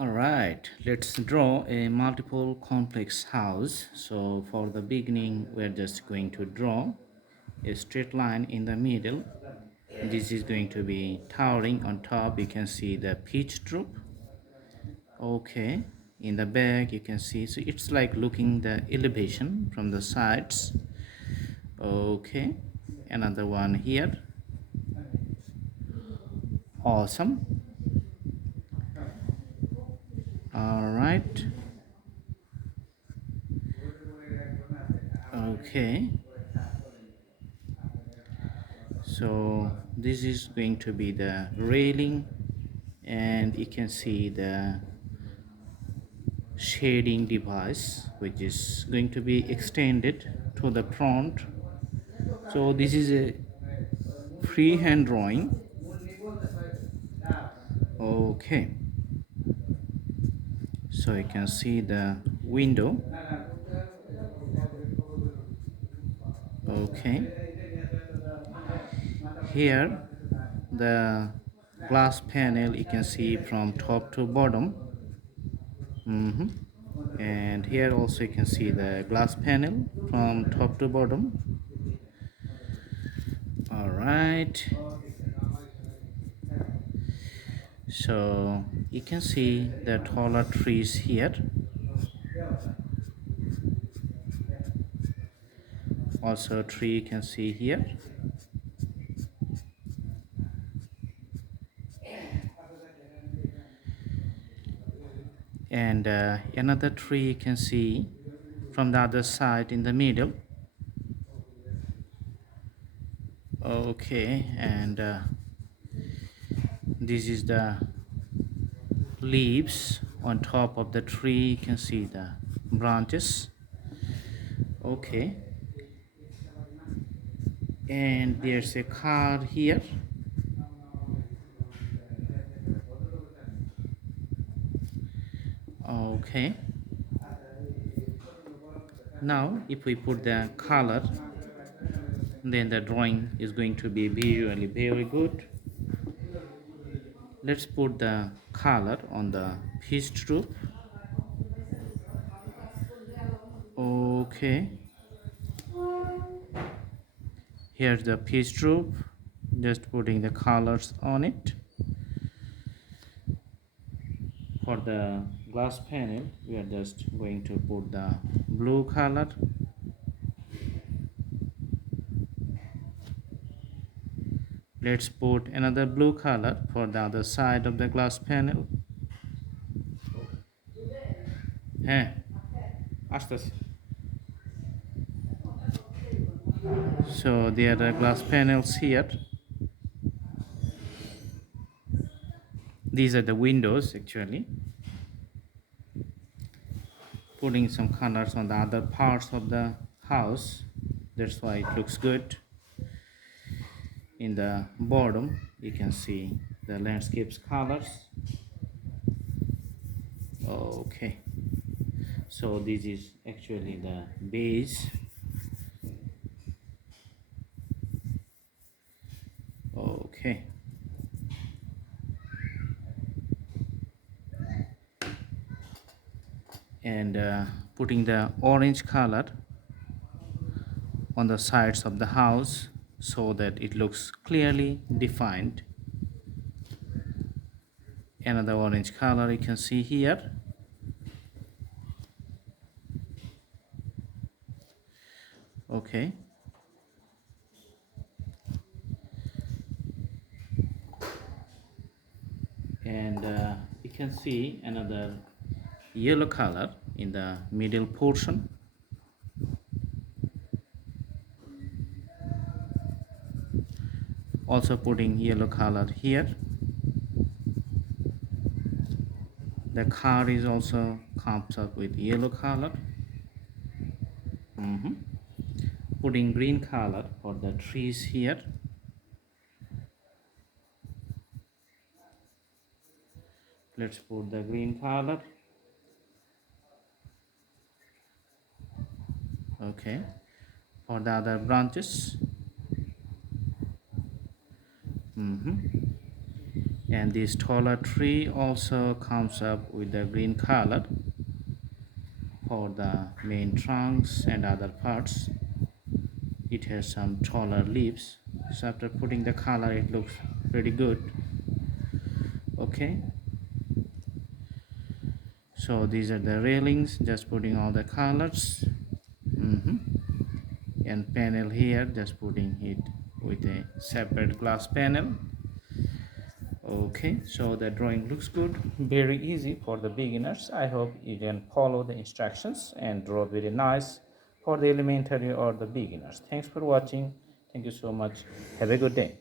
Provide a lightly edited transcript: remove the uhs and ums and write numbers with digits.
Alright, let's draw a multiple complex house. So for the beginning, we're just going to draw a straight line in the middle. This is going to be towering on top. You can see the pitch roof. Okay, in the back you can see, so it's like looking the elevation from the sides. Okay, another one here. Awesome. All right. Okay, so this is going to be the railing, and you can see the shading device which is going to be extended to the front. So this is a freehand drawing. Okay, so you can see the window. Okay, here the glass panel you can see from top to bottom. And here also you can see the glass panel from top to bottom. All right, so you can see the taller trees here. Also tree you can see here. And another tree you can see from the other side in the middle. Okay, and this is the leaves on top of the tree. You can see the branches. Okay, and there's a car here. Okay, now if we put the color, then the drawing is going to be visually very good. Let's put the color on the pitched roof. Okay, here's the pitched roof, just putting the colors on it. For the glass panel we are just going to put the blue color. Let's put another blue color for the other side of the glass panel. হ্যাঁ আসতেছে. So there are glass panels here. These are the windows actually. Putting some colors on the other parts of the house, that's why it looks good. In the bottom you can see the landscapes colors. Okay, so this is actually the base. Okay, and putting the orange color on the sides of the house so that it looks clearly defined. Another orange color you can see here. Okay, and you can see another yellow color in the middle portion. Also putting yellow color here. The car is also comes up with yellow color. Putting green color for the trees here. Let's put the green color. Okay, for the other branches. And this taller tree also comes up with the green color for the main trunks and other parts. It has some taller leaves, so after putting the color it looks pretty good. Okay, so these are the railings, just putting all the colors. And panel here, just putting it with a separate glass panel. Okay, so the drawing looks good, very easy for the beginners. I hope you can follow the instructions and draw very nice for the elementary or the beginners. Thanks for watching. Thank you so much. Have a good day.